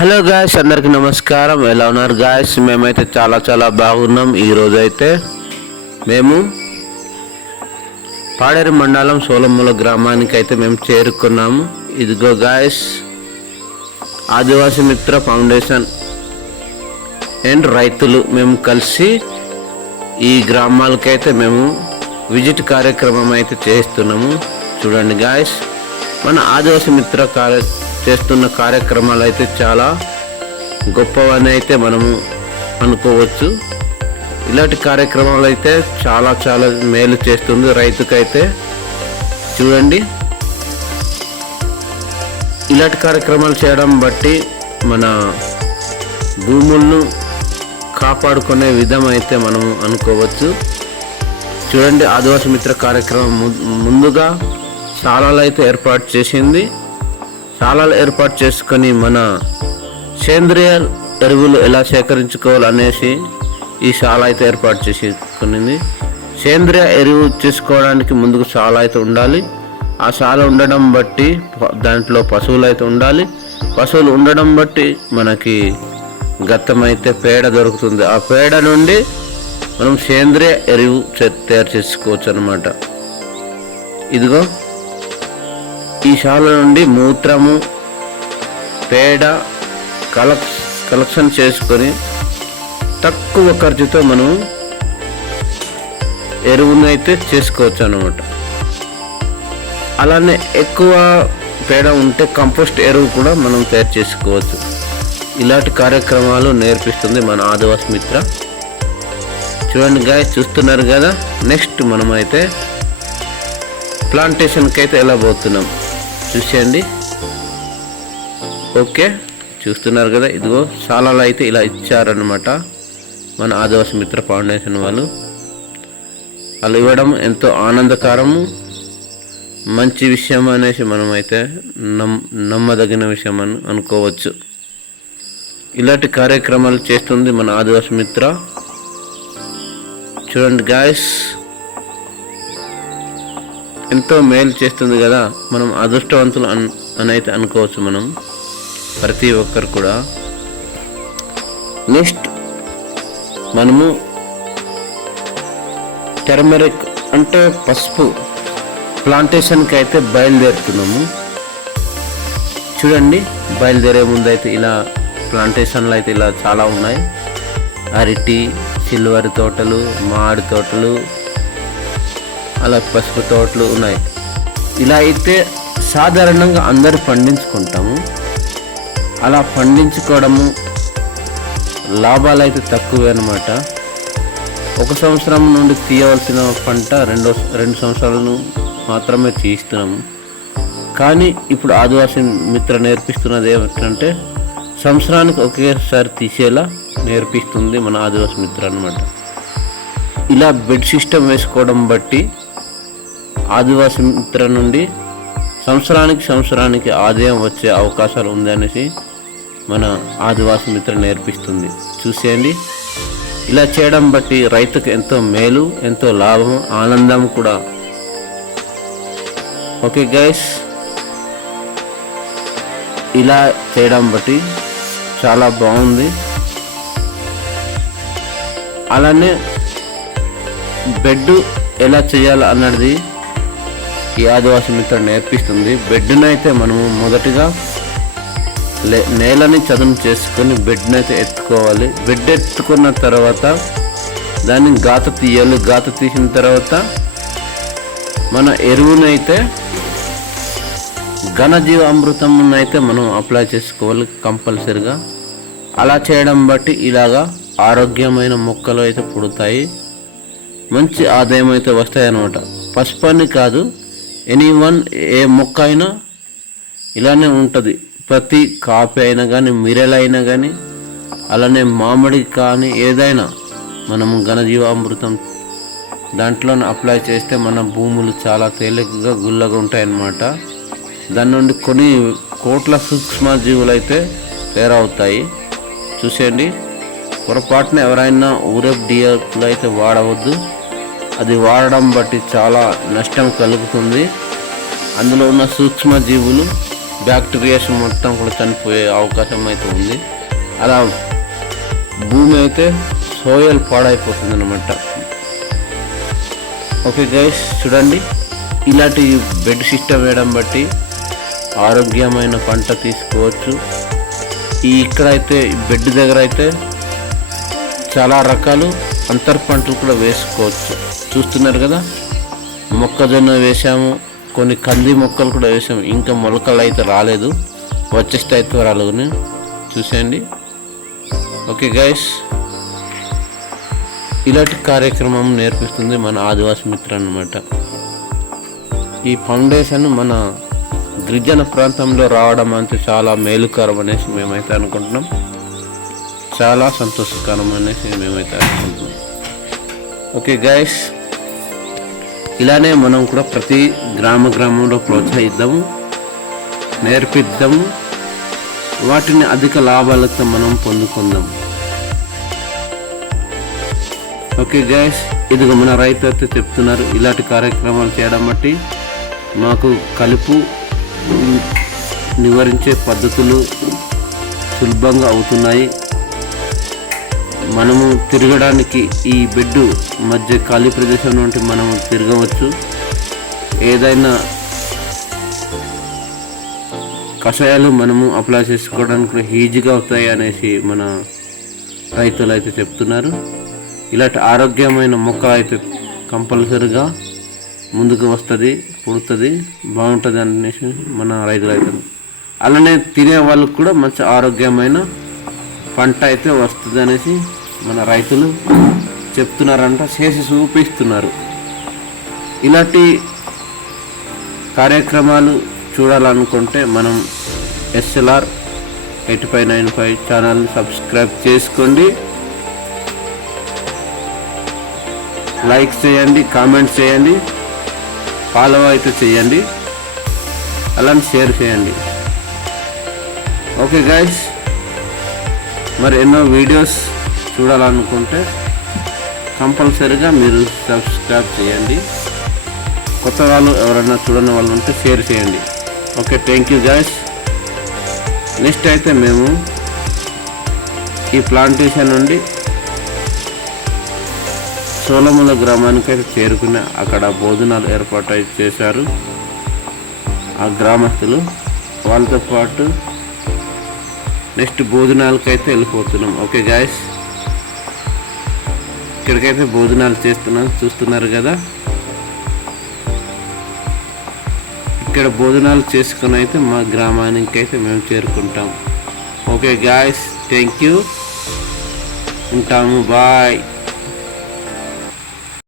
Hello guys, అందరికీ నమస్కారం. ఎలా ఉన్నారు గాయస్? మేమైతే చాలా బాగున్నాం. ఈరోజు అయితే మేము పాడేరు మండలం సోలమ్మల గ్రామానికి అయితే మేము చేరుకున్నాము. ఇదిగో గాయస్, ఆదివాసీ మిత్ర ఫౌండేషన్ అండ్ రైతులు మేము కలిసి ఈ గ్రామాలకైతే మేము విజిట్ కార్యక్రమం అయితే చేస్తున్నాము. చూడండి గాయస్, మన ఆదివాసీ మిత్ర చేస్తున్న కార్యక్రమాలు అయితే చాలా గొప్పవని అయితే మనము అనుకోవచ్చు. ఇలాంటి కార్యక్రమాలు అయితే చాలా మేలు చేస్తుంది రైతుకైతే. చూడండి, ఇలాంటి కార్యక్రమాలు చేయడం బట్టి మన భూములను కాపాడుకునే విధం అయితే మనము అనుకోవచ్చు. చూడండి, ఆదివాసీ మిత్ర కార్యక్రమం ముందుగా శాలలు అయితే ఏర్పాటు చేసింది. శాలలు ఏర్పాటు చేసుకొని మన సేంద్రియ ఎరువులు ఎలా సేకరించుకోవాలనేసి ఈ శాల అయితే ఏర్పాటు చేసుకునింది. సేంద్రియ ఎరువు చేసుకోవడానికి ముందుకు శాల అయితే ఉండాలి. ఆ శాల ఉండడం బట్టి దాంట్లో పశువులు అయితే ఉండాలి. పశువులు ఉండడం బట్టి మనకి గతం అయితే పేడ దొరుకుతుంది. ఆ పేడ నుండి మనం సేంద్రియ ఎరువు తయారు చేసుకోవచ్చు అన్నమాట. ఇదిగో, ఈ శాల నుండి మూత్రము పేడ కలెక్షన్ చేసుకొని తక్కువ ఖర్చుతో మనం ఎరువును అయితే చేసుకోవచ్చు అన్నమాట. అలానే ఎక్కువ పేడ ఉంటే కంపోస్ట్ ఎరువు కూడా మనం తయారు చేసుకోవచ్చు. ఇలాంటి కార్యక్రమాలు నేర్పిస్తుంది మన ఆదివాసీ మిత్ర. చూడండి గాయస్, చూస్తున్నారు కదా. నెక్స్ట్ మనం అయితే ప్లాంటేషన్కి అయితే ఎలా పోతున్నాం చూసేయండి. ఓకే, చూస్తున్నారు కదా. ఇదిగో శాలలు అయితే ఇలా ఇచ్చారనమాట మన ఆదివాసీ మిత్ర ఫౌండేషన్ వాళ్ళు. అలా ఇవ్వడం ఎంతో ఆనందకరము, మంచి విషయం అనేసి మనం అయితే నమ్మదగిన విషయం అని అనుకోవచ్చు. ఇలాంటి కార్యక్రమాలు చేస్తుంది మన ఆదివాసీ మిత్ర. చూడండి గాయస్, ఎంతో మేలు చేస్తుంది కదా. మనం అదృష్టవంతులు అని అయితే అనుకోవచ్చు మనం, ప్రతి ఒక్కరు కూడా. నెక్స్ట్ మనము టర్మరిక్ అంటే పసుపు ప్లాంటేషన్కి అయితే బయలుదేరుతున్నాము. చూడండి, బయలుదేరే ముందు అయితే ఇలా ప్లాంటేషన్లు అయితే ఇలా చాలా ఉన్నాయి. అరటి, సిల్వర్ తోటలు, మామిడి తోటలు, అలా పసుపు తోటలు ఉన్నాయి. ఇలా అయితే సాధారణంగా అందరూ పండించుకుంటాము. అలా పండించుకోవడము లాభాలు అయితే తక్కువే అన్నమాట. ఒక సంవత్సరం నుండి తీయవలసిన పంట రెండు సంవత్సరాలను మాత్రమే తీస్తున్నాము. కానీ ఇప్పుడు ఆదివాసీ మిత్ర నేర్పిస్తున్నది ఏమిటంటే సంవత్సరానికి ఒకేసారి తీసేలా నేర్పిస్తుంది మన ఆదివాసీ మిత్ర అన్నమాట. ఇలా బెడ్ సిస్టమ్ వేసుకోవడం బట్టి ఆదివాసీ మిత్ర నుండి సంవత్సరానికి ఆదాయం వచ్చే అవకాశాలు ఉంది అనేసి మన ఆదివాసీ మిత్ర నేర్పిస్తుంది. చూసేయండి, ఇలా చేయడం బట్టి రైతుకు ఎంతో మేలు, ఎంతో లాభం, ఆనందం కూడా. ఓకే గైస్, ఇలా చేయడం బట్టి చాలా బాగుంది. అలానే బెడ్ ఎలా చేయాలి అన్నది ఈ ఆదివాసీ మిత్ర నేర్పిస్తుంది. బెడ్ను అయితే మనము మొదటిగా నేలని చదును చేసుకొని బెడ్ని అయితే ఎత్తుకోవాలి. బెడ్ ఎత్తుకున్న తర్వాత దాన్ని గాత తీయాలి. గాత తీసిన తర్వాత మన ఎరువునైతే ఘనజీవ అమృతం అయితే మనం అప్లై చేసుకోవాలి కంపల్సరిగా. అలా చేయడం బట్టి ఇలాగా ఆరోగ్యమైన మొక్కలు అయితే పుడతాయి, మంచి ఆదాయం అయితే వస్తాయి అన్నమాట. పసుపు అని కాదు, ఏ మొక్క అయినా ఇలానే ఉంటుంది. ప్రతి కాఫీ అయినా కానీ, మిరెలైనా కానీ, అలానే మామిడి కానీ, ఏదైనా మనము ఘనజీవ అమృతం దాంట్లో అప్లై చేస్తే మన భూములు చాలా తేలికగా గుల్లగా ఉంటాయన్నమాట. దాని నుండి కొన్ని కోట్ల సూక్ష్మజీవులు అయితే తయారవుతాయి. చూసేయండి, పొరపాటున ఎవరైనా ఊరేపు డిఎఫ్లు అయితే వాడవద్దు. అది వాడడం బట్టి చాలా నష్టం కలుగుతుంది. అందులో ఉన్న సూక్ష్మజీవులు బ్యాక్టీరియాస్ మొత్తం కూడా చనిపోయే అవకాశం అయితే ఉంది. అలా భూమి అయితే సోయల్ పాడైపోతుంది అన్నమాట. ఓకే గైస్, చూడండి, ఇలాంటి బెడ్ సిస్టమ్ వేయడం బట్టి ఆరోగ్యమైన పంట తీసుకోవచ్చు. ఇక్కడైతే బెడ్ దగ్గర అయితే చాలా రకాలు అంతర్ పంటలు కూడా వేసుకోవచ్చు. చూస్తున్నారు కదా, మొక్కజొన్న వేసాము, కొన్ని కంది మొక్కలు కూడా వేసాము. ఇంకా మొలకలు అయితే రాలేదు, వచ్చేస్తాయి త్వరలోనే, చూసేయండి. ఓకే గైస్, ఇలాంటి కార్యక్రమం నేర్పిస్తుంది మన ఆదివాసి మిత్ర అన్నమాట. ఈ ఫౌండేషన్ మన గిరిజన ప్రాంతంలో రావడం అంటే చాలా మేలుకరం అనేసి మేమైతే అనుకుంటున్నాం, చాలా సంతోషకరం అనేసి మేమైతే అనుకుంటున్నాం. ఓకే గైస్, ఇలానే మనం కూడా ప్రతి గ్రామంలో ప్రోత్సహిద్దాము, నేర్పిద్దాము, వాటిని అధిక లాభాలతో మనం పొందుకుందాం. ఓకే గైస్, ఇదిగో మన రైతు అయితే చెప్తున్నారు, ఇలాంటి కార్యక్రమాలు చేయడం బట్టి మాకు కలుపు నివారించే పద్ధతులు సులభంగా అవుతున్నాయి. మనము తిరగడానికి ఈ బెడ్ మధ్య ఖాళీ ప్రదేశం నుండి మనము తిరగవచ్చు. ఏదైనా కషాయాలు మనము అప్లై చేసుకోవడానికి ఈజీగా అవుతాయి అనేసి మన రైతులు అయితే చెప్తున్నారు. ఇలాంటి ఆరోగ్యమైన మొక్క అయితే కంపల్సరీగా ముందుకు వస్తుంది, పుడుతుంది, బాగుంటుంది అనేసి మన రైతులు అయితే. అలానే తినే వాళ్ళకు కూడా మంచి ఆరోగ్యమైన పంట అయితే వస్తుంది అనేసి మన రైతులు చెప్తున్నారంట, చేసి చూపిస్తున్నారు. ఇలాంటి కార్యక్రమాలు చూడాలనుకుంటే మనం SLR 8595 ఛానల్ని సబ్స్క్రైబ్ చేసుకోండి, లైక్ చేయండి, కామెంట్స్ చేయండి, ఫాలో అయితే చేయండి, అలానే షేర్ చేయండి. ఓకే గైస్, మరి ఎన్నో వీడియోస్ చూడాలనుకుంటే కంపల్సరీగా మీరు సబ్స్క్రైబ్ చేయండి. కొత్త వాళ్ళు ఎవరైనా చూడని వాళ్ళు ఉంటే షేర్ చేయండి. Okay, thank you guys. Next అయితే మేము ఈ ప్లాంటేషన్ నుండి సోలముల గ్రామానికి అయితే చేరుకుని అక్కడ భోజనాలు ఏర్పాటు చేశారు ఆ గ్రామస్తులు. వాళ్ళతో పాటు నెక్స్ట్ భోజనాలకైతే వెళ్ళిపోతున్నాం. ఓకే గాయస్, ఇక్కడికైతే భోజనాలు చేస్తున్నాం, చూస్తున్నారు కదా. ఇక్కడ భోజనాలు చేసుకుని అయితే మా గ్రామానికి అయితే మేము చేరుకుంటాం. ఓకే గాయస్, థ్యాంక్ యూ, ఉంటాము, బాయ్.